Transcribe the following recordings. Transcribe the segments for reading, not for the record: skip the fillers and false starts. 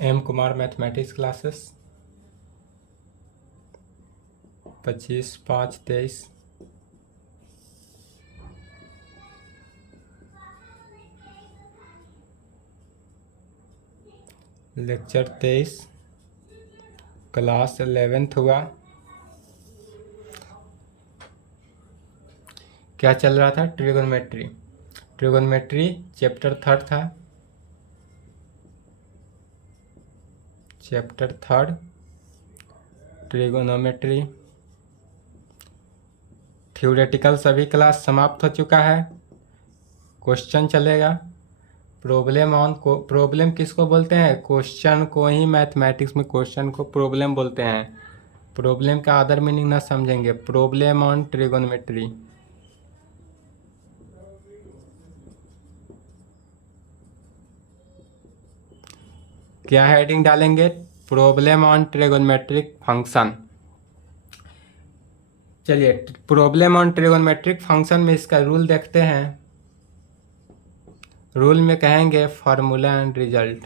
M Kumar mathematics classes 25/5/23। Lecture 23, class 11th हुआ। क्या चल रहा था? ट्रिगोनोमेट्री। ट्रिगोनोमेट्री चैप्टर 3 था। Chapter 3 trigonometry. थ्योरेटिकल सभी क्लास समाप्त हो चुका है। क्वेश्चन चलेगा। प्रॉब्लम किसको बोलते हैं? क्वेश्चन को ही मैथमेटिक्स में क्वेश्चन को प्रॉब्लम बोलते हैं। प्रॉब्लम का अदर मीनिंग ना समझेंगे। Problem on trigonometry. क्या हेडिंग डालेंगे? Problem on trigonometric function. चलिए, प्रॉब्लम ऑन ट्रिगोनोमेट्रिक फंक्शन में इसका रूल देखते हैं। रूल में कहेंगे फार्मूला एंड रिजल्ट।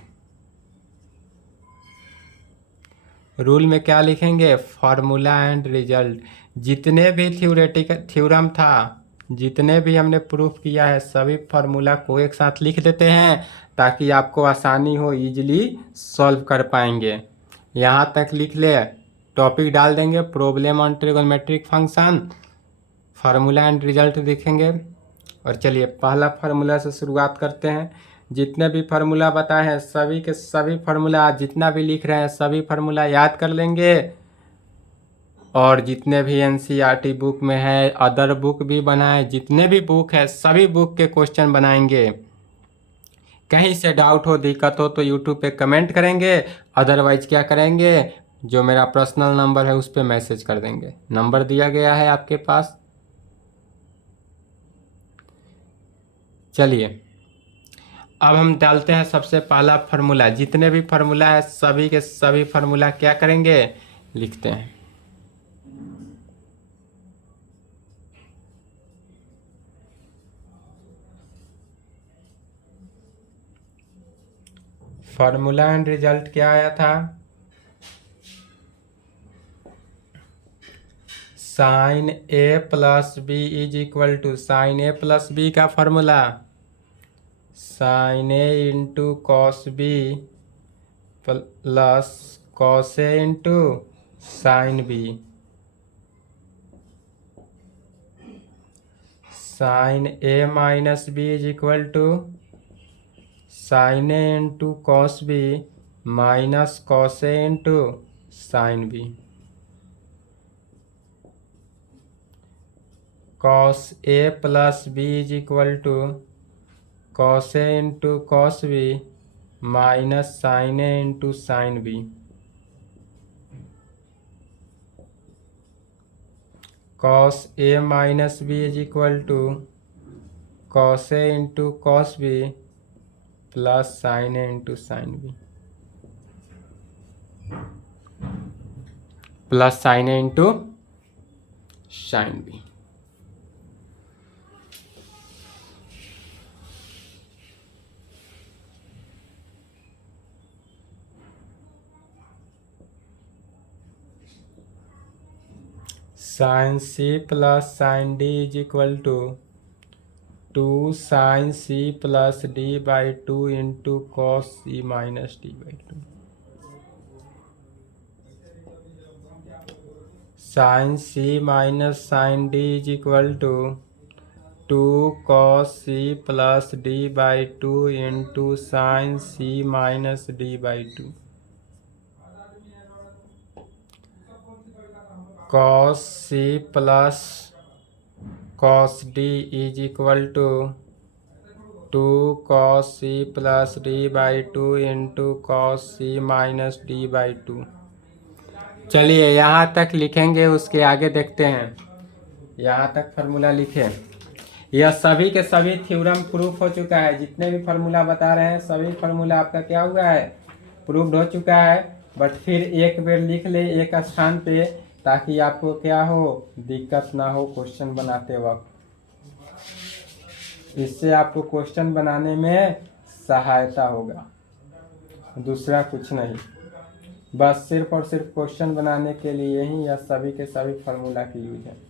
रूल में क्या लिखेंगे? Formula and result. जितने भी थ्योरेटिकल थ्योरम था, जितने भी हमने प्रूफ किया है, सभी फार्मूला को एक साथ लिख देते हैं ताकि आपको आसानी हो, इजीली सॉल्व कर पाएंगे। यहाँ तक लिख ले, टॉपिक डाल देंगे problem on trigonometric function, formula and result लिखेंगे। और चलिए पहला फार्मूला से शुरुआत करते हैं। जितने भी फार्मूला बताए हैं सभी के सभी फार्मूला, जितना भी लिख रहे हैं सभी फार्मूला याद कर लेंगे। और जितने भी एनसीईआरटी बुक में है, अदर बुक भी बनाए, जितने भी बुक है सभी बुक के क्वेश्चन बनाएंगे। कहीं से डाउट हो, दिक्कत हो तो यूट्यूब पे कमेंट करेंगे, अदरवाइज क्या करेंगे, जो मेरा पर्सनल नंबर है उस पर मैसेज कर देंगे। नंबर दिया गया है आपके पास। चलिए अब हम डालते हैं सबसे पहला फार्मूला। जितने भी फार्मूला है सभी के सभी फार्मूला क्या करेंगे? लिखते हैं। फार्मूला एंड रिजल्ट क्या आया था? Sine A plus B is equal to, sine A plus B का formula sine A into cos B plus cos A into sine B. Sine A minus B is equal to sine A into cos B minus cos A into sine B. Cos A plus B is equal to cos A into cos B minus sine A into sine B. Cos A minus B is equal to cos A into cos B plus sine A into sine B, plus sine A into sine B. Sine C plus sine D is equal to 2 sine C plus D by 2 into cos C minus D by 2। Sine C minus sine D is equal to 2 cos C plus D by 2 into sine C minus D by 2। Cos C plus cos D is equal to 2 cos C plus D by 2 into cos C minus D by 2। चलिए यहाँ तक लिखेंगे, उसके आगे देखते हैं। यहाँ तक फार्मूला लिखे। यह सभी के सभी थ्योरम प्रूफ हो चुका है। जितने भी फार्मूला बता रहे हैं सभी फार्मूला आपका क्या हुआ है? प्रूफ्ड हो चुका है। बट फिर एक बार लिख ले एक स्थान पे, ताकि आपको क्या हो, दिक्कत ना हो क्वेश्चन बनाते वक्त। इससे आपको क्वेश्चन बनाने में सहायता होगा। दूसरा कुछ नहीं। बस सिर्फ और सिर्फ क्वेश्चन बनाने के लिए ही यह सभी के सभी फार्मूला की यूज है।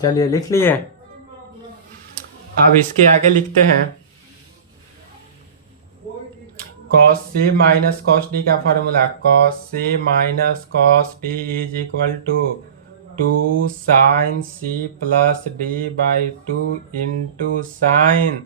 चलिए लिख लिए। अब इसके आगे लिखते हैं cos C minus cos D का formula. Cos C minus cos D is equal to 2 sine C plus D by 2 into sine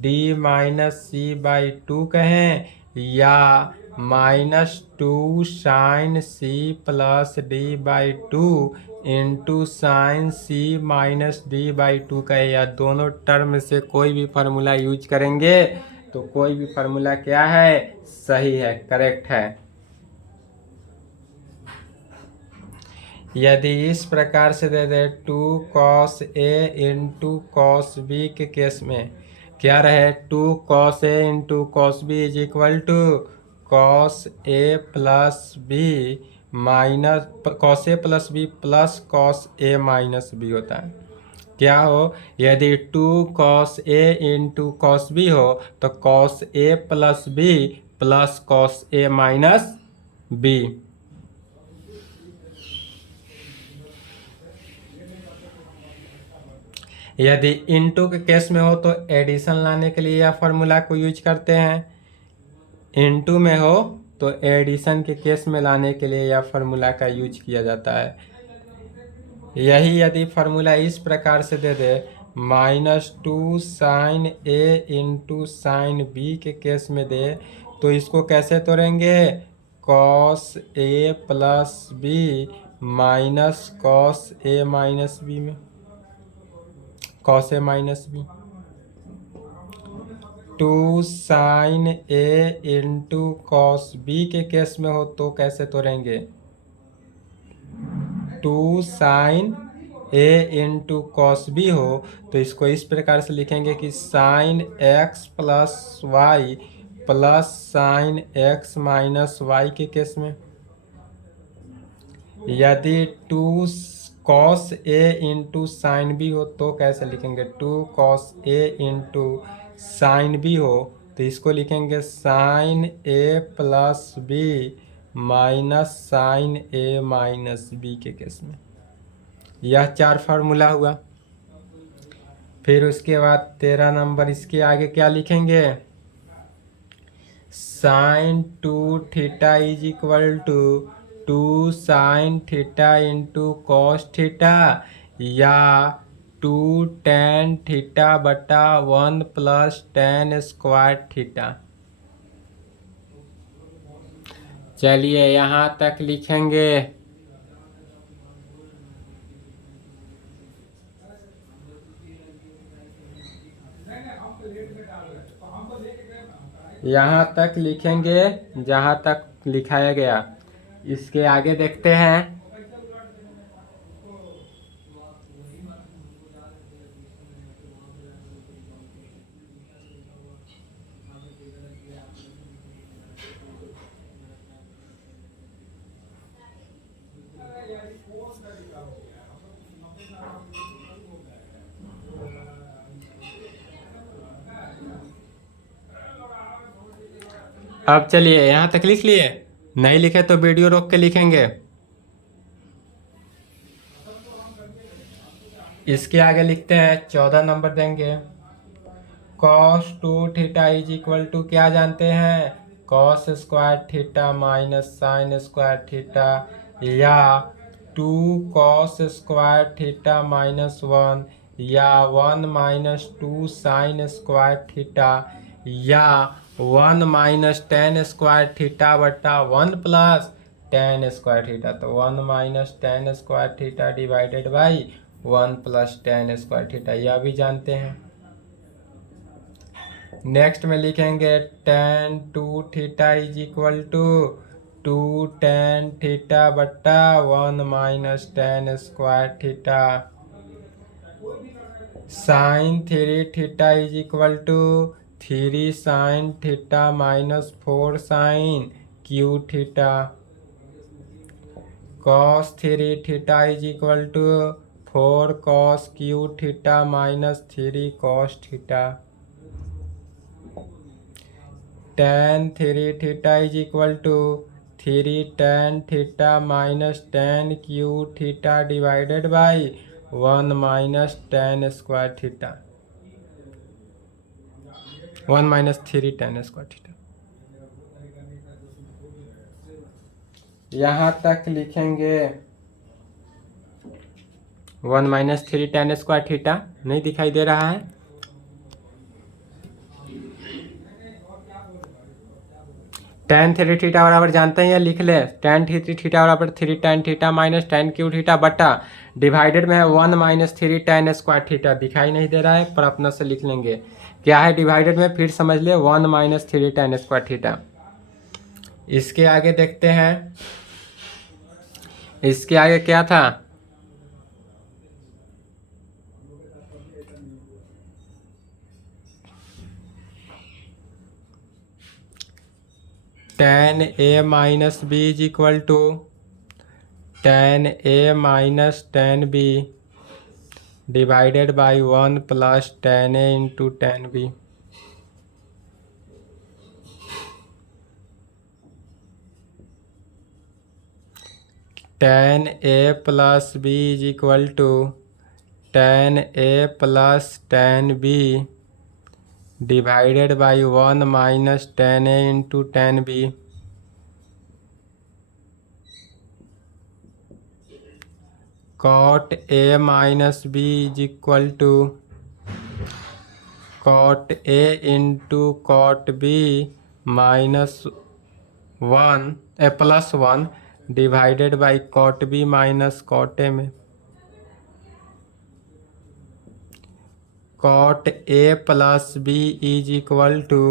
D minus C by 2 कहें, या -2 sine C plus D by 2 into sine C minus D by 2 कहें, या दोनों term से कोई भी formula use करेंगे तो कोई भी फार्मूला क्या है, सही है, करेक्ट है। यदि इस प्रकार से दे दे 2 cos A into cos B के केस में क्या रहे, 2 cos A into cos B is equal to cos A plus B minus cos A plus B plus cos A minus B होता है। क्या हो, यदि 2 cos A into cos B हो तो cos A plus B plus cos A minus B. यदि into के case में हो तो एडिशन लाने के लिए यह फार्मूला को यूज करते हैं, इंटू में हो तो एडिशन के केस में लाने के लिए यह फार्मूला का यूज किया जाता है। यही यदि फार्मूला इस प्रकार से दे दे -2 sine A into sine B के केस में दे तो इसको कैसे तोड़ेंगे, cos A plus B minus cos A minus B में, cos A minus B. 2 sine A into cos B के केस में हो तो कैसे तोड़ेंगे, 2 sine A into cos B हो तो इसको इस प्रकार से लिखेंगे कि sine X plus Y plus sine X minus Y के केस में। यदि 2 cos A into sine B हो तो कैसे लिखेंगे, 2 cos A into sine B हो तो इसको लिखेंगे sine A plus B minus sine A minus B के केस में। यह 4 फार्मूला हुआ। फिर उसके बाद 13 नंबर, इसके आगे क्या लिखेंगे, sine 2 theta is equal to 2 sine theta into cos theta, या 2 tan थीटा बटा 1 प्लस tan स्क्वायर थीटा। चलिए यहाँ तक लिखेंगे। यहाँ तक लिखेंगे जहाँ तक लिखाया गया। इसके आगे देखते हैं। अब चलिए यहाँ तक लिख लिए, नहीं लिखे तो वीडियो रोक के लिखेंगे। इसके आगे लिखते हैं 14 नंबर देंगे। cos 2 theta is equal to क्या जानते हैं, cos square theta minus sine square theta, या 2 cos स्क्वायर थीटा माइनस 1 या 1 माइनस 2 साइन स्क्वायर थीटा या 1 माइनस टेन स्क्वायर थीटा बटा 1 प्लस टेन स्क्वायर थीटा। तो 1 minus tan square theta divided by 1 plus tan square theta, यह भी जानते हैं। Next में लिखेंगे tan two theta is equal to 2 tan theta बट्टा 1 minus tan square theta. Sine 3 theta is equal to 3 sine theta minus 4 sine cube theta. Cos 3 theta is equal to 4 cos cube theta minus 3 cos theta. Tan 3 theta is equal to 3 tan theta minus 10 cube theta divided by 1 minus tan square theta, 1 minus 3 tan square theta. यहाँ तक लिखेंगे 1 minus 3 tan square theta नहीं दिखाई दे रहा है। Ten 3 theta बराबर जानते हैं, लिख ले टेन 3 थीटा बराबर 3 tan theta minus 10 cube theta बटा डिवाइडेड में है 1 माइनस 3 टेन स्क्वायर थीटा। दिखाई नहीं दे रहा है पर अपना से लिख लेंगे। क्या है डिवाइडेड में, फिर समझ ले 1 माइनस 3 टेन स्क्वायर थीटा। इसके आगे देखते हैं, इसके आगे क्या था, tan A minus B is equal to tan A minus tan B divided by 1 plus tan A into tan B. Tan A plus B is equal to tan A plus tan B divided by 1 minus tan A into tan B. Cot A minus B is equal to cot A into cot B minus 1 A plus 1 divided by cot B minus cot A में। Cot A plus B is equal to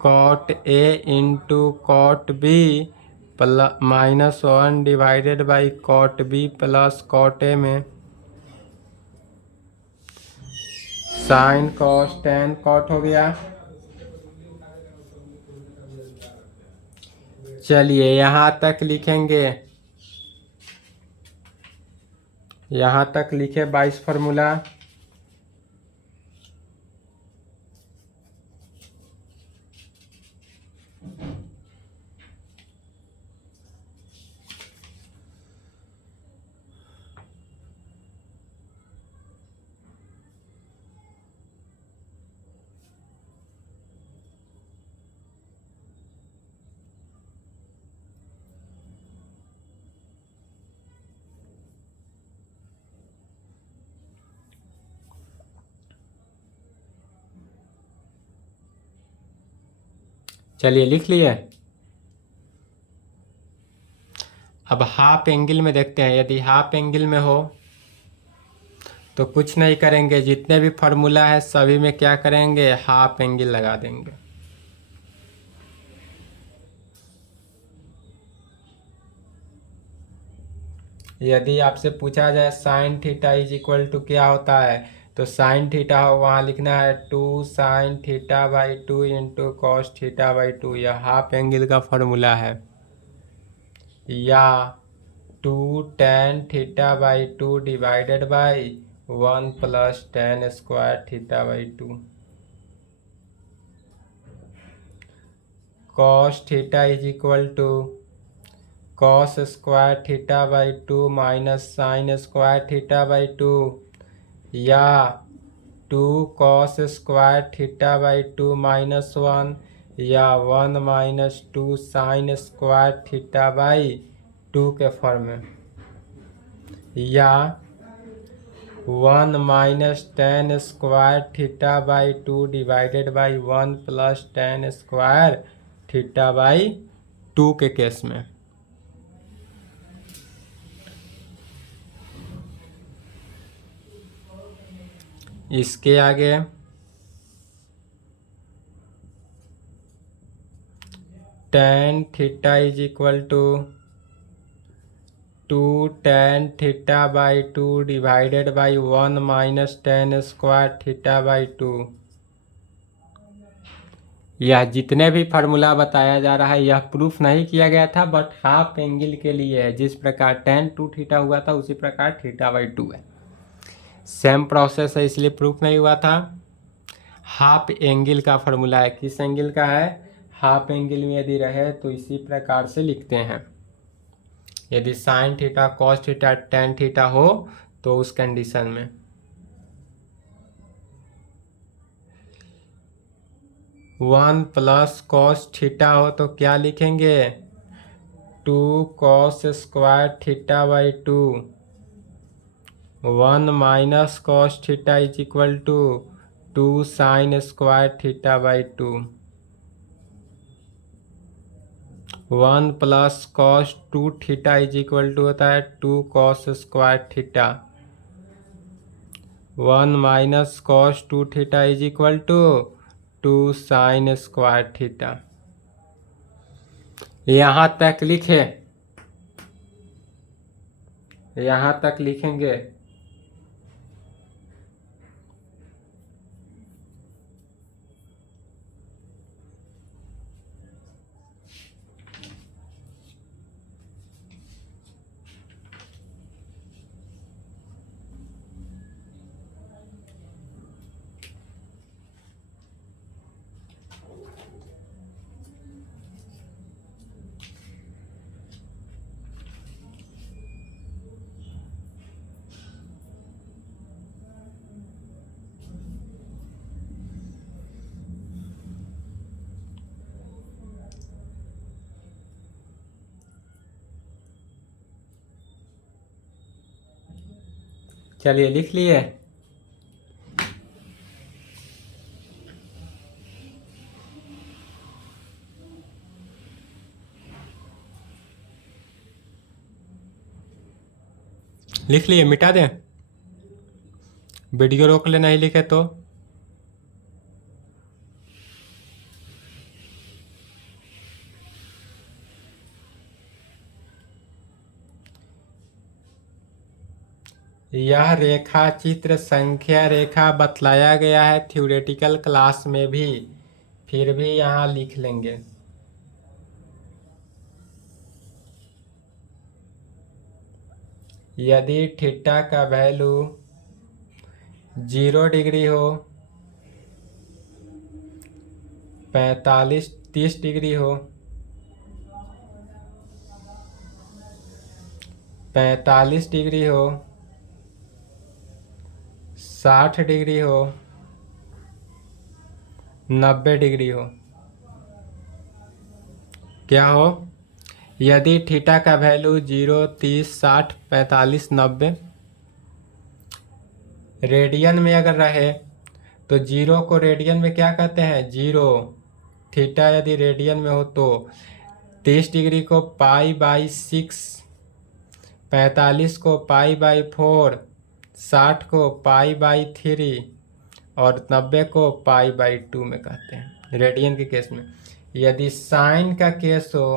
cot A into cot B minus 1 divided by cot B plus cot A में। Sine cos tan cot हो गया। चलिए यहाँ तक लिखेंगे, यहाँ तक लिखे 22 फार्मूला। चलिए लिख लिए। अब हाफ एंगल में देखते हैं। यदि हाफ एंगल में हो तो कुछ नहीं करेंगे, जितने भी फार्मूला है सभी में क्या करेंगे, हाफ एंगल लगा देंगे। यदि आपसे पूछा जाए sine theta is equal to क्या होता है, तो साइन थीटा हो वहाँ लिखना है 2 sine theta by 2 into cos theta by 2। यह हाफ एंगल का फार्मूला है। या 2 tan theta by 2 divided by 1 plus tan square theta by 2। Cos theta is equal to cos square theta by 2 minus sine square theta by 2। या 2 cos square theta by 2 minus 1 या 1 minus 2 sine square theta by 2 के form में। या 1 minus tan square theta by 2 divided by 1 plus tan square theta by 2 के case में। इसके आगे tan theta is equal to 2 tan theta by 2 divided by 1 minus tan square theta by 2। यह जितने भी फार्मूला बताया जा रहा है यह प्रूफ नहीं किया गया था, बट हाफ एंगल के लिए है। जिस प्रकार टेन 2 थीटा हुआ था उसी प्रकार थीटा बाई 2 है। सेम प्रोसेस है, इसलिए प्रूफ नहीं हुआ था। हाफ एंगल का फार्मूला है। किस एंगल का है? हाफ एंगल में यदि रहे तो इसी प्रकार से लिखते हैं। यदि sign theta cos theta tan theta हो तो उस कंडीशन में 1 प्लस कॉस थीटा हो तो क्या लिखेंगे? 2 cos square theta by 2। 1 minus cos theta is equal to 2 sine square theta by 2। 1 plus cos 2 theta is equal to होता है 2 cos square theta. 1 minus cos 2 theta is equal to 2 sine square theta. यहाँ तक लिखे, यहाँ तक लिखेंगे। चलिए लिख लिए। लिख लिए, मिटा दें? वीडियो रोक ले, नहीं लिखे तो। यह रेखा चित्र संख्या रेखा बतलाया गया है थ्योरेटिकल क्लास में भी, फिर भी यहाँ लिख लेंगे। यदि थीटा का वैल्यू 0 डिग्री हो, 30 डिग्री हो, 45 डिग्री हो, 60 डिग्री हो, 90 डिग्री हो, क्या हो? यदि थीटा का वैल्यू 0, 30, 60, 45, 90 रेडियन में अगर रहे तो 0 को रेडियन में क्या कहते हैं? 0। थीटा यदि रेडियन में हो तो 30 डिग्री को पाई बाई 6, 45 को पाई बाई 4, 60 को पाई बाई 3 और 90 को पाई बाई 2 में कहते हैं रेडियन के केस में। यदि साइन का केस हो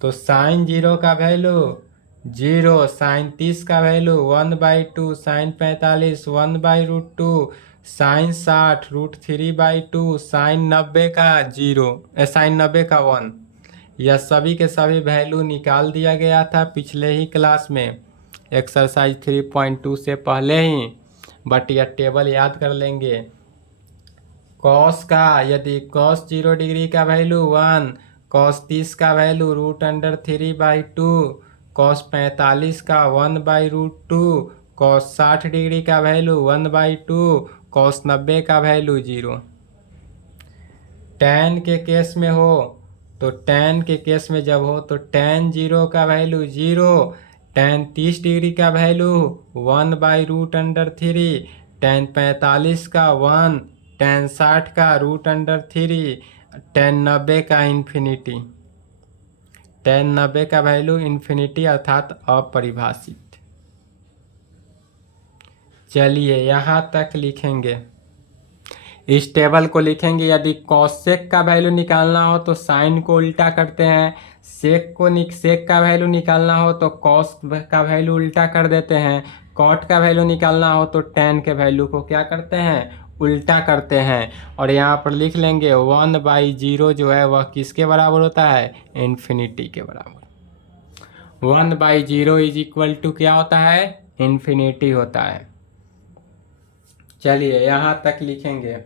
तो साइन 0 का वैल्यू 0, साइन 30 का वैल्यू 1/2, साइन 45 1/√2, साइन 60 √3/2, साइन 90 का 0, साइन 90 का 1। यह सभी के सभी वैल्यू निकाल दिया गया था पिछले ही क्लास में, एक्सरसाइज 3.2 से पहले ही, बट यह टेबल याद कर लेंगे। कॉस का यदि कॉस 0 डिग्री का वैल्यू 1, कॉस 30 का वैल्यू √3/2, कॉस 45 का 1/√2, कॉस 60 डिग्री का वैल्यू 1/2, कॉस 90 का वैल्यू 0। tan के केस में हो तो tan के केस में जब हो तो tan 0 का वैल्यू 0, tan 30 डिग्री का वैल्यू 1/√3, tan 45 का 1, tan 60 का √3, tan 90 का इन्फिनिटी। tan 90 का वैल्यू इन्फिनिटी अर्थात अपरिभाषित। चलिए यहाँ तक लिखेंगे। इस टेबल को लिखेंगे। यदि कॉसेक का वैल्यू निकालना हो तो साइन को उल्टा करते हैं, सेक का वैल्यू निकालना हो तो कॉस का वैल्यू उल्टा कर देते हैं, कॉट का वैल्यू निकालना हो तो टैन के वैल्यू को क्या करते हैं, उल्टा करते हैं। और यहाँ पर लिख लेंगे 1/0 जो है वह किसके बराबर होता है, इन्फिनिटी के बराबर। 1/0 इज इक्वल टू क्या होता है, इन्फिनिटी होता है। चलिए यहाँ तक लिखेंगे।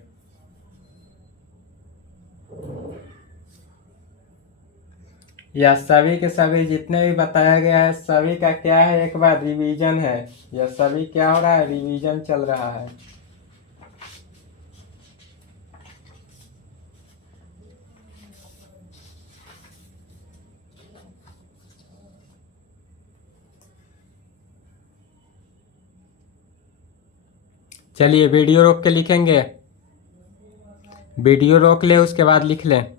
यह सभी के सभी जितने भी बताया गया है सभी का क्या है, एक बार रिवीजन है। यह सभी क्या हो रहा है, रिवीजन चल रहा है। चलिए वीडियो रोक के लिखेंगे, वीडियो रोक ले उसके बाद लिख लें।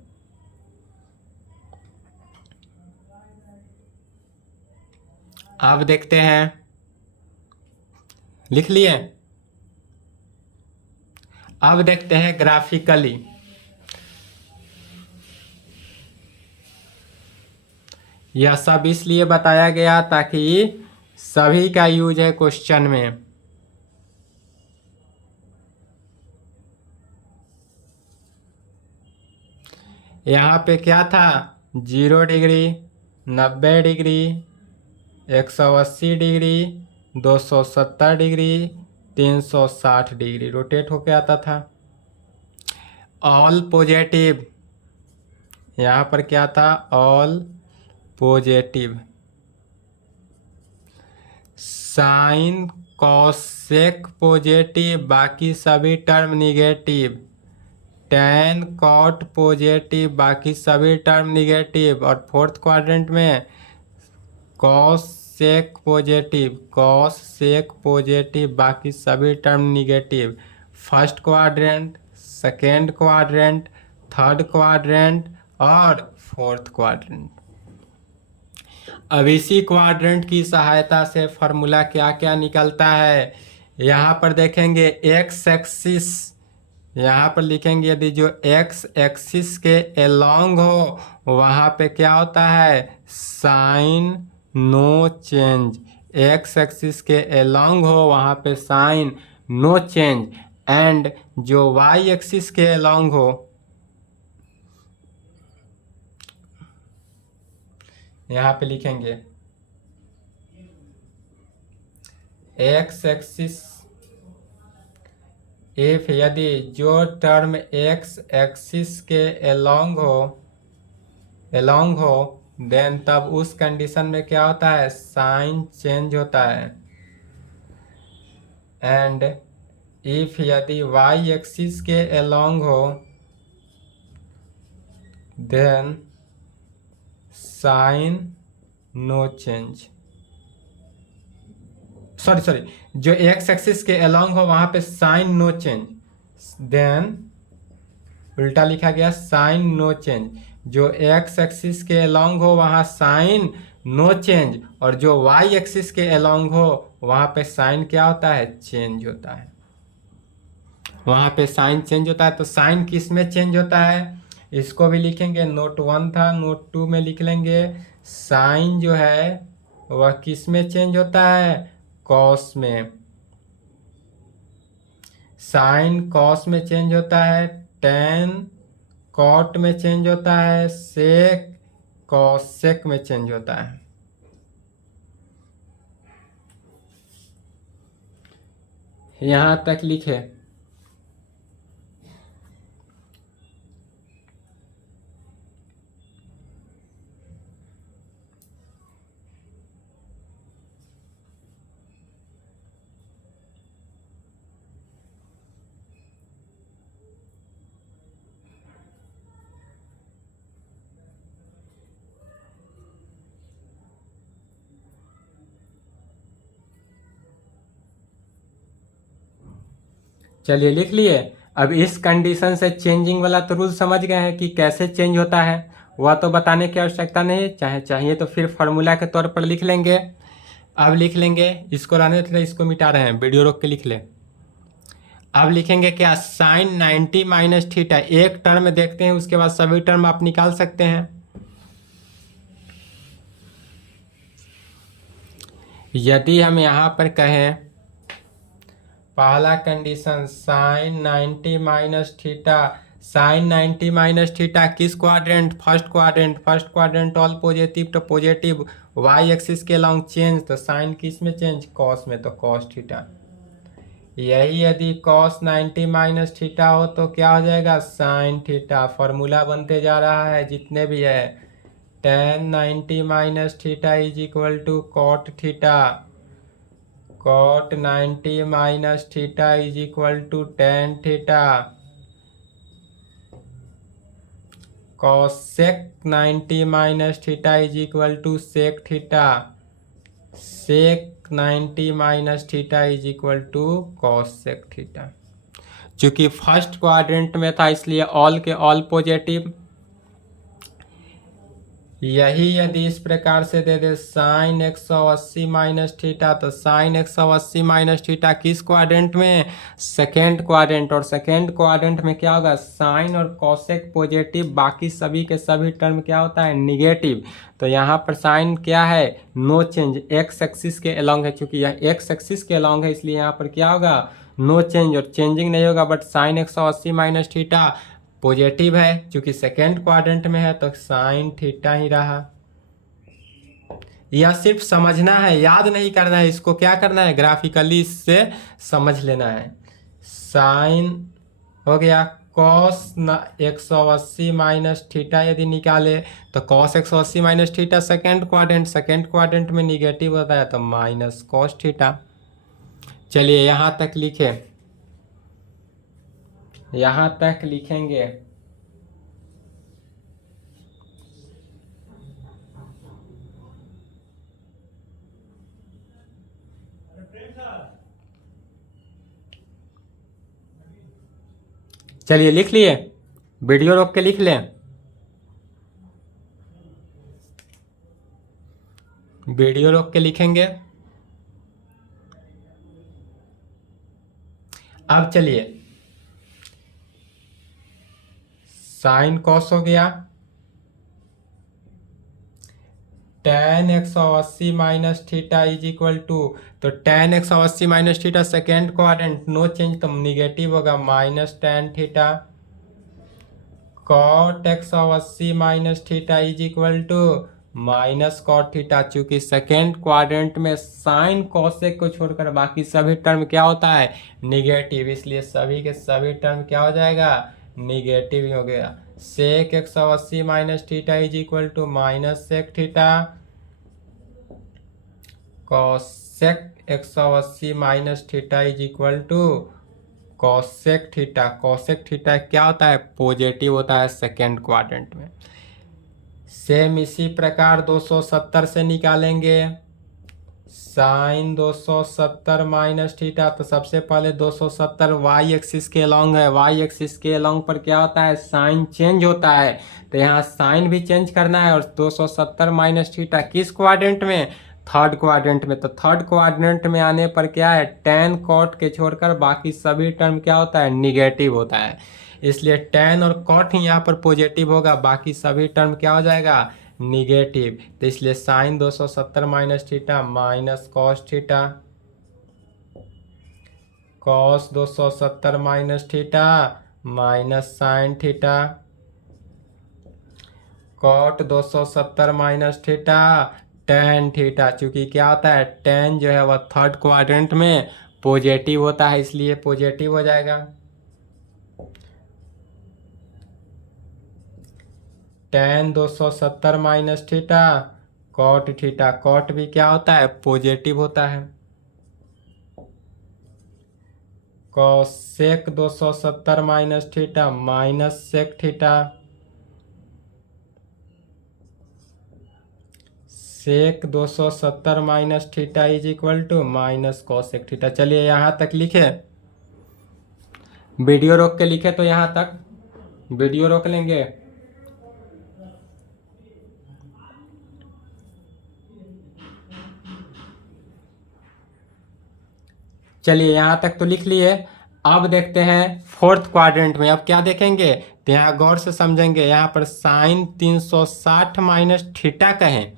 अब देखते हैं, लिख लिए। अब देखते हैं ग्राफिकली। यह सब इसलिए बताया गया ताकि सभी का यूज है क्वेश्चन में। यहाँ पे क्या था, 0 degree, 90 degree, 180 degree, 270 degree, 360 degree rotate होके आता था। ऑल पॉजिटिव, यहाँ पर क्या था, all positive. Sine cosec positive, बाकी सभी term negative. Tan cot positive, बाकी सभी टर्म निगेटिव। और फोर्थ क्वाड्रेंट में कॉस सेक पॉजिटिव, बाकी सभी term negative. First quadrant, second quadrant, third quadrant और फोर्थ क्वाड्रेंट। अब इसी क्वाड्रेंट की सहायता से फॉर्मूला क्या क्या निकलता है, यहाँ पर देखेंगे। एक्स एक्सिस, यहाँ पर लिखेंगे यदि जो एक्स एक्सिस के एलोंग हो वहाँ पे क्या होता है, sine no change. X axis के एलोंग हो वहाँ पे साइन नो चेंज। एंड जो वाई एक्सिस के एलोंग हो, यहाँ पे लिखेंगे एक्स एक्सिस, इफ यदि जो टर्म एक्स एक्सिस के एलोंग हो देन तब उस कंडीशन में क्या होता है, साइन चेंज होता है। एंड इफ यदि वाई एक्सिस के एलोंग हो then sine no change. Sorry, जो एक्स एक्सिस के अलोंग हो वहां पे साइन नो चेंज, देन उल्टा लिखा गया साइन नो चेंज। जो एक्स एक्सिस के अलोंग हो वहां साइन नो चेंज, और जो वाई एक्सिस के अलोंग हो वहां पे साइन क्या होता है, चेंज होता है। वहां पे साइन चेंज होता है। तो साइन किस में चेंज होता है, इसको भी लिखेंगे। नोट 1 था, नोट 2 में लिख लेंगे। साइन जो है वह किस में चेंज होता है, कॉस में। साइन कॉस में चेंज होता है, टेन कॉट में चेंज होता है, सेक कॉसेक में चेंज होता है। यहां तक लिखे। चलिए लिख लिए। अब इस कंडीशन से चेंजिंग वाला तो रूल समझ गए हैं कि कैसे चेंज होता है, वह तो बताने की आवश्यकता नहीं, चाहे चाहिए तो फिर फार्मूला के तौर पर लिख लेंगे। अब लिख लेंगे, इसको रहने देते, इसको मिटा रहे हैं, वीडियो रोक के लिख ले। अब लिखेंगे क्या, साइन 90 माइनस थीटा, एक टर्म देखते हैं उसके बाद सभी टर्म आप निकाल सकते हैं। यदि हम यहाँ पर कहें पहला condition sine 90 minus theta, sine 90 minus theta किस quadrant, first quadrant, first quadrant all positive, तो पॉजिटिव वाई एक्सिस के लॉन्ग चेंज, तो साइन किस में चेंज, कॉस में, तो कॉस थीटा। यही यदि कॉस 90 माइनस थीटा हो तो क्या हो जाएगा, साइन थीटा। फॉर्मूला बनते जा रहा है जितने भी है, tan 90 minus theta is equal to cot theta, cot 90 minus theta is equal to tan theta, cosec 90 minus theta is equal to sec theta, sec 90 minus theta is equal to cosec theta. चूंकि first quadrant में था इसलिए all के all positive. यही यदि इस प्रकार से दे दे साइन 180 माइनस थीटा, तो साइन 180 माइनस थीटा किस क्वाड्रेंट में, सेकेंड क्वाड्रेंट, और सेकेंड क्वाड्रेंट में क्या होगा, साइन और कॉसेक पॉजिटिव, बाकी सभी के सभी टर्म क्या होता है, निगेटिव। तो यहाँ पर साइन क्या है, नो चेंज, एक्स एक्सिस के अलोंग है, चूंकि यह एक्स एक्सिस के अलोंग है इसलिए यहाँ पर क्या होगा, नो चेंज, और चेंजिंग नहीं होगा। But sine 180 minus theta positive है, क्योंकि सेकेंड क्वाड्रेंट में है, तो साइन थीटा ही रहा। यह सिर्फ समझना है, याद नहीं करना है, इसको क्या करना है, ग्राफिकली इससे समझ लेना है। साइन हो गया, कॉस 180 माइनस थीटा यदि निकाले तो cos 180 minus theta second quadrant, second quadrant में निगेटिव होता है तो माइनस कॉस थीटा। चलिए यहाँ तक लिखे, यहाँ तक लिखेंगे। चलिए लिख लिए, वीडियो रोक के लिख लें, वीडियो रोक के लिखेंगे। अब चलिए, साइन कॉस हो गया, tan 180 minus theta is equal to, तो tan 180 minus theta second quadrant, no change तो निगेटिव होगा, minus tan theta, cot 180 minus theta is equal to minus cot theta. चूंकि सेकेंड क्वाड्रेंट में साइन कॉसेक को छोड़कर बाकी सभी टर्म क्या होता है, निगेटिव, इसलिए सभी के सभी टर्म क्या हो जाएगा, निगेटिव ही हो गया। Sec 180 minus theta is equal to minus sec theta, cosec 180 minus theta is equal to cosec theta. Cosec theta क्या होता है, पॉजिटिव होता है सेकेंड क्वाड्रेंट में। सेम इसी प्रकार 270 से निकालेंगे, साइन 270 माइनस थीटा, तो सबसे पहले 270 वाई एक्सिस के अलोंग है, वाई एक्सिस के अलोंग पर क्या होता है, साइन चेंज होता है, तो यहाँ साइन भी चेंज करना है। और 270 माइनस थीटा किस क्वाड्रेंट में, थर्ड क्वाड्रेंट में, तो थर्ड क्वाड्रेंट में आने पर क्या है, टेन कॉट के छोड़कर बाकी सभी टर्म क्या होता है, निगेटिव होता है, इसलिए टेन और कॉट ही यहाँ पर पॉजिटिव होगा, बाकी सभी टर्म क्या हो जाएगा, निगेटिव। तो इसलिए sine 270 minus theta minus cos theta, cos 270 minus theta minus sine theta, cot 270 minus theta tan theta. चूंकि क्या होता है, टेन जो है वह थर्ड क्वाड्रेंट में पॉजिटिव होता है, इसलिए पॉजिटिव हो जाएगा। Tan 270 minus theta cot theta, cot भी क्या होता है, पॉजिटिव होता है। Cosec 270 minus theta minus sec theta, sec 270 minus theta is equal to minus cosec theta. चलिए यहाँ तक लिखे। वीडियो रोक के लिखे तो यहाँ तक, वीडियो रोक लेंगे। चलिए यहाँ तक तो लिख लिए। अब देखते हैं फोर्थ क्वाड्रेंट में, अब क्या देखेंगे तो यहाँ गौर से समझेंगे। यहाँ पर साइन 360 माइनस थीटा कहें,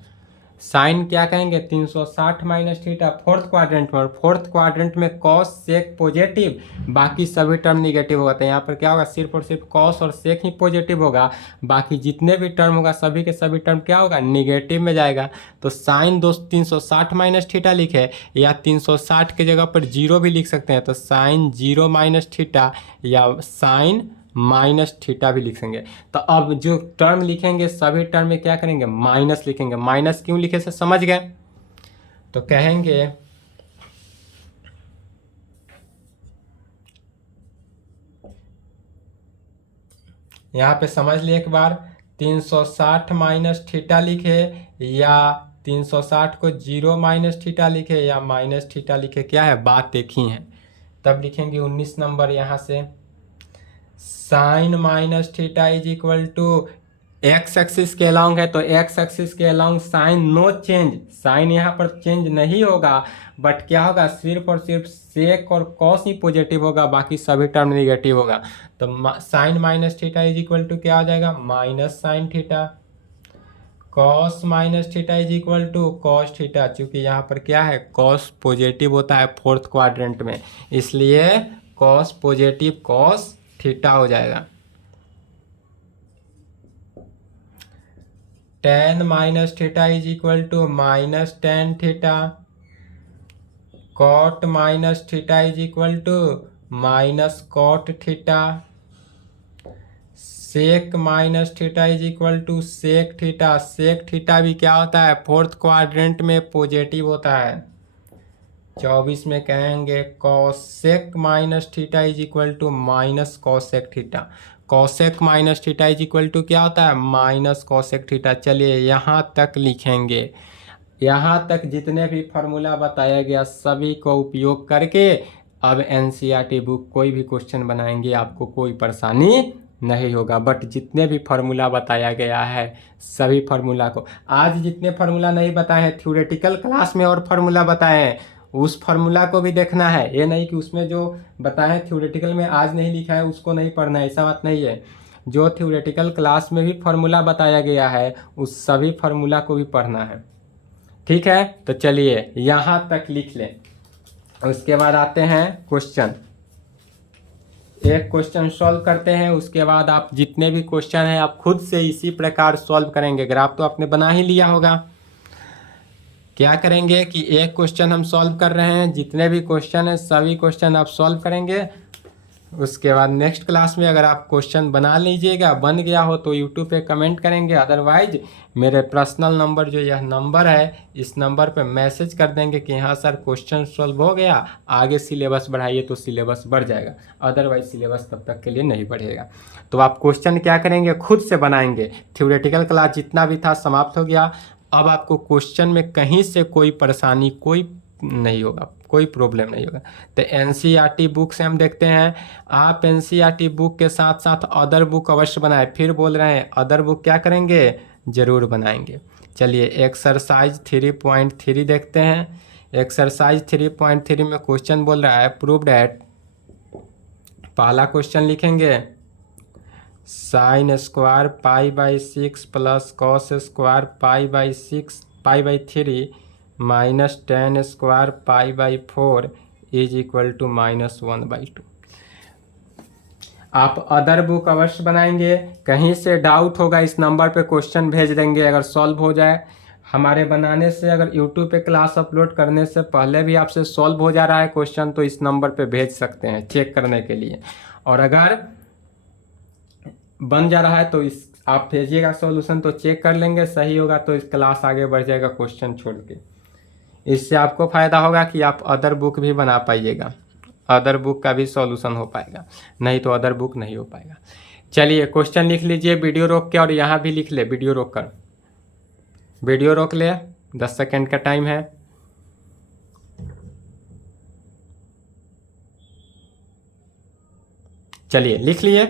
साइन क्या कहेंगे 360 माइनस थीटा फोर्थ क्वाड्रेंट में, और फोर्थ क्वाड्रेंट में कॉस सेक पॉजिटिव, बाकी सभी टर्म निगेटिव होगा। तो यहाँ पर क्या होगा, सिर्फ और सिर्फ कॉस और सेक ही पॉजिटिव होगा, बाकी जितने भी टर्म होगा सभी के सभी टर्म क्या होगा, निगेटिव में जाएगा। तो साइन 360 माइनस थीटा लिखे, या 360 के जगह पर 0 भी लिख सकते हैं, तो साइन 0 माइनस थीटा या साइन माइनस थीटा भी लिखेंगे। तो अब जो टर्म लिखेंगे सभी टर्म में क्या करेंगे, माइनस लिखेंगे। माइनस क्यों लिखे से समझ गए, तो कहेंगे यहाँ पे समझ लिए एक बार, 360 माइनस थीटा लिखे या 360 को 0 माइनस थीटा लिखे या माइनस थीटा लिखे, क्या है बात एक ही है। तब लिखेंगे 19 नंबर यहाँ से, sine minus theta is equal to X axis के अलोंग है, तो एक्स एक्सिस के along sine no change, sine यहाँ पर चेंज नहीं होगा, बट क्या होगा, सिर्फ और सिर्फ सेक और कॉस ही पॉजिटिव होगा, बाकी सभी टर्म निगेटिव होगा। तो sine minus theta is equal to क्या आ जाएगा, minus sine theta. Cos minus theta is equal to cos theta, चूंकि यहाँ पर क्या है, कॉस पॉजिटिव होता है फोर्थ क्वाड्रेंट में, इसलिए कॉस पॉजिटिव कॉस थीटा हो जाएगा। Tan minus theta is equal to minus tan theta. Cot minus theta is equal to minus cot theta. Sec minus theta is equal to sec theta. Sec theta भी क्या होता है, fourth quadrant में positive होता है। 24 में कहेंगे cosec minus theta is equal to minus cosec theta. Cosec minus theta is equal to क्या होता है, माइनस कॉसेक थीटा। चलिए यहाँ तक लिखेंगे, यहाँ तक जितने भी फार्मूला बताया गया सभी को उपयोग करके अब एनसीईआरटी बुक कोई भी क्वेश्चन बनाएंगे आपको कोई परेशानी नहीं होगा। बट जितने भी फार्मूला बताया गया है सभी फार्मूला को, आज जितने फार्मूला नहीं बताए हैं थ्योरेटिकल क्लास में और फार्मूला बताए हैं, उस फार्मूला को भी देखना है। ये नहीं कि उसमें जो बताए थ्योरेटिकल में आज नहीं लिखा है उसको नहीं पढ़ना है, ऐसा बात नहीं है। जो थ्योरेटिकल क्लास में भी फार्मूला बताया गया है उस सभी फार्मूला को भी पढ़ना है, ठीक है। तो चलिए यहाँ तक लिख लें, उसके बाद आते हैं क्वेश्चन। एक क्वेश्चन सॉल्व करते हैं, उसके बाद आप जितने भी क्वेश्चन हैं आप खुद से इसी प्रकार सॉल्व करेंगे। ग्राफ तो आपने बना ही लिया होगा। क्या करेंगे कि एक क्वेश्चन हम सॉल्व कर रहे हैं, जितने भी क्वेश्चन हैं सभी क्वेश्चन आप सॉल्व करेंगे। उसके बाद नेक्स्ट क्लास में अगर आप क्वेश्चन बना लीजिएगा, बन गया हो तो यूट्यूब पे कमेंट करेंगे, अदरवाइज मेरे पर्सनल नंबर जो यह नंबर है इस नंबर पे मैसेज कर देंगे कि हाँ सर क्वेश्चन सॉल्व हो गया, आगे सिलेबस बढ़ाइए, तो सिलेबस बढ़ जाएगा, अदरवाइज सिलेबस तब तक के लिए नहीं बढ़ेगा। तो आप क्वेश्चन क्या करेंगे, खुद से बनाएंगे। थ्योरेटिकल क्लास जितना भी था समाप्त हो गया, अब आपको क्वेश्चन में कहीं से कोई परेशानी कोई नहीं होगा, कोई प्रॉब्लम नहीं होगा। तो एनसीईआरटी बुक से हम देखते हैं, आप एनसीईआरटी बुक के साथ साथ अदर बुक अवश्य बनाएं। फिर बोल रहे हैं अदर बुक क्या करेंगे, ज़रूर बनाएंगे। चलिए एक्सरसाइज 3.3 देखते हैं। एक्सरसाइज 3.3 में क्वेश्चन बोल रहा है प्रूव डैट, पहला क्वेश्चन लिखेंगे sine square pi by 6 plus cos square pi by 6 pi by 3 minus tan square pi by 4 is equal to -1/2। आप अदर बुक अवश्य बनाएंगे, कहीं से डाउट होगा इस नंबर पे क्वेश्चन भेज देंगे, अगर सॉल्व हो जाए हमारे बनाने से, अगर यूट्यूब पे क्लास अपलोड करने से पहले भी आपसे सॉल्व हो जा रहा है क्वेश्चन तो इस नंबर पे भेज सकते हैं चेक करने के लिए। और अगर बन जा रहा है तो इस आप भेजिएगा सॉल्यूशन, तो चेक कर लेंगे, सही होगा तो इस क्लास आगे बढ़ जाएगा क्वेश्चन छोड़ के। इससे आपको फ़ायदा होगा कि आप अदर बुक भी बना पाइएगा, अदर बुक का भी सॉल्यूशन हो पाएगा, नहीं तो अदर बुक नहीं हो पाएगा। चलिए क्वेश्चन लिख लीजिए वीडियो रोक के, और यहाँ भी लिख ले वीडियो रोक कर, वीडियो रोक ले, 10 सेकेंड का टाइम है। चलिए लिख लिए।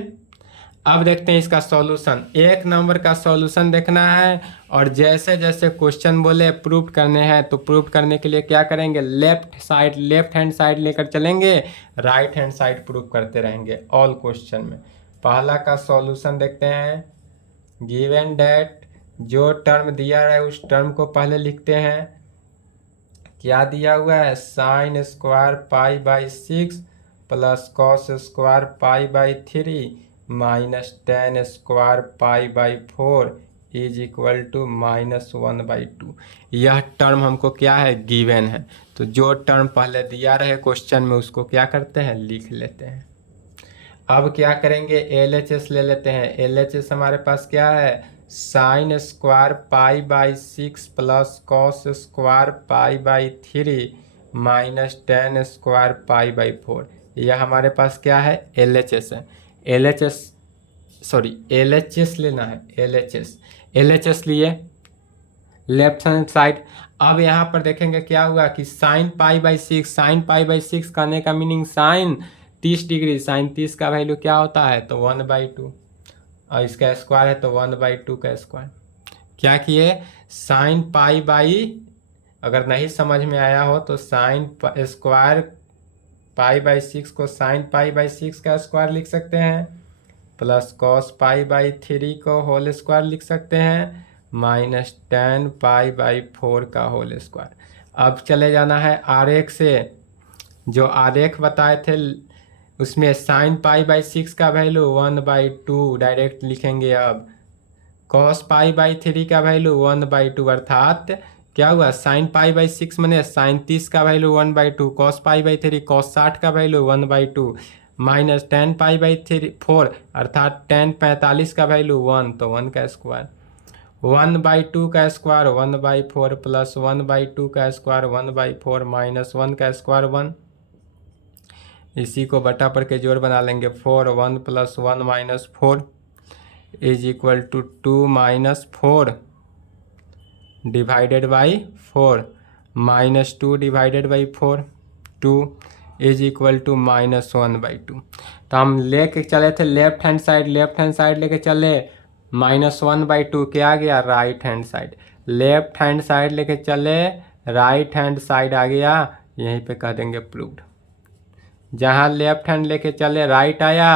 अब देखते हैं इसका सॉल्यूशन। 1 नंबर का सॉल्यूशन देखना है और जैसे जैसे क्वेश्चन बोले प्रूफ करने हैं तो प्रूफ करने के लिए क्या करेंगे, लेफ्ट हैंड साइड लेकर चलेंगे, राइट हैंड साइड प्रूफ करते रहेंगे ऑल क्वेश्चन में। पहला का सॉल्यूशन देखते हैं। गिवन डैट, जो टर्म दिया है उस टर्म को पहले लिखते हैं। क्या दिया हुआ है, sine square pi by 6 plus cos square pi by 3 minus tan square pi by 4 is equal to -1/2। यह टर्म हमको क्या है, गिवन है। तो जो टर्म पहले दिया रहे क्वेश्चन में उसको क्या करते हैं, लिख लेते हैं। अब क्या करेंगे, LHS ले लेते हैं। LHS हमारे पास क्या है, sine square pi by 6 plus cos square pi by 3 minus tan square pi by 4। यह हमारे पास क्या है, LHS है। LHS लेना है। LHS लिए लेफ्ट हैंड साइड। अब यहाँ पर देखेंगे क्या हुआ कि साइन पाई बाई 6 करने का मीनिंग साइन 30 डिग्री, साइन 30 का वैल्यू क्या होता है, तो 1/2, और इसका स्क्वायर है तो 1/2 का स्क्वायर। क्या किए, साइन पाई बाई, अगर नहीं समझ में आया हो तो साइन स्क्वायर पाई बाई 6 को साइन पाई बाई 6 का स्क्वायर लिख सकते हैं, प्लस कॉस पाई बाई 3 को होल स्क्वायर लिख सकते हैं, माइनस टेन पाई बाई 4 का होल स्क्वायर। अब चले जाना है आरेख से। जो आरेख बताए थे उसमें साइन पाई बाई 6 का वैल्यू 1/2 डायरेक्ट लिखेंगे। अब कॉस पाई बाई 3 का वैल्यू 1/2, अर्थात क्या हुआ, साइन पाई बाई 6 मैंने साइन 30 का value 1/2, cos pi by 3 cos 60 का value 1/2, minus ten pi by 4 अर्थात टेन 45 का वैल्यू 1, तो 1 का स्क्वायर, 1/2 का स्क्वायर 1/4 प्लस 1/2 का स्क्वायर 1/4 माइनस 1 का स्क्वायर 1। इसी को बटा पर के जोड़ बना लेंगे, 4 1 plus 1 minus 4 is equal to 2 minus 4 divided by 4 minus 2 divided by 4 2 is equal to -1/2। तो हम लेके चले थे लेफ्ट हैंड साइड लेके चले, -1/2 क्या आ गया, right hand side. Left hand side लेके चले, राइट हैंड साइड आ गया, यहीं पे कह देंगे प्रूव्ड। जहाँ लेफ्ट हैंड लेके चले राइट आया,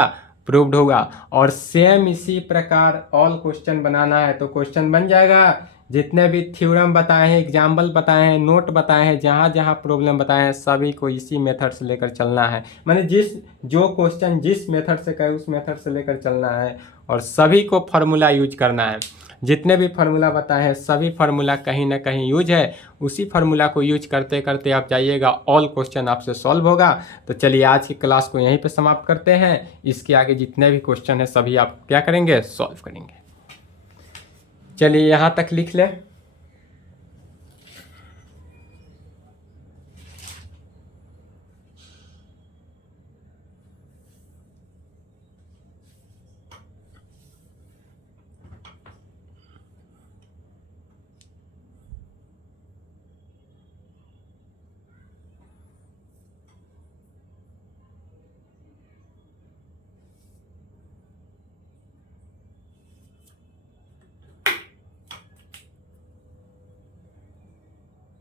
प्रूव्ड होगा। और सेम इसी प्रकार ऑल क्वेश्चन बनाना है तो क्वेश्चन बन जाएगा। जितने भी थ्योरम बताए हैं, एग्जाम्पल बताए हैं, नोट बताए हैं, जहाँ जहाँ प्रॉब्लम बताए हैं, सभी को इसी मेथड से लेकर चलना है। माने जो क्वेश्चन जिस मेथड से कहे उस मेथड से लेकर चलना है और सभी को फार्मूला यूज करना है। जितने भी फार्मूला बताए हैं सभी फार्मूला कहीं ना कहीं यूज है। उसी फार्मूला को यूज करते करते आप जाइएगा, ऑल क्वेश्चन आपसे सॉल्व होगा। तो चलिए आज की क्लास को यहीं पे समाप्त करते हैं। इसके आगे जितने भी क्वेश्चन हैं सभी आप क्या करेंगे, सॉल्व करेंगे। चलिए यहाँ तक लिख लें।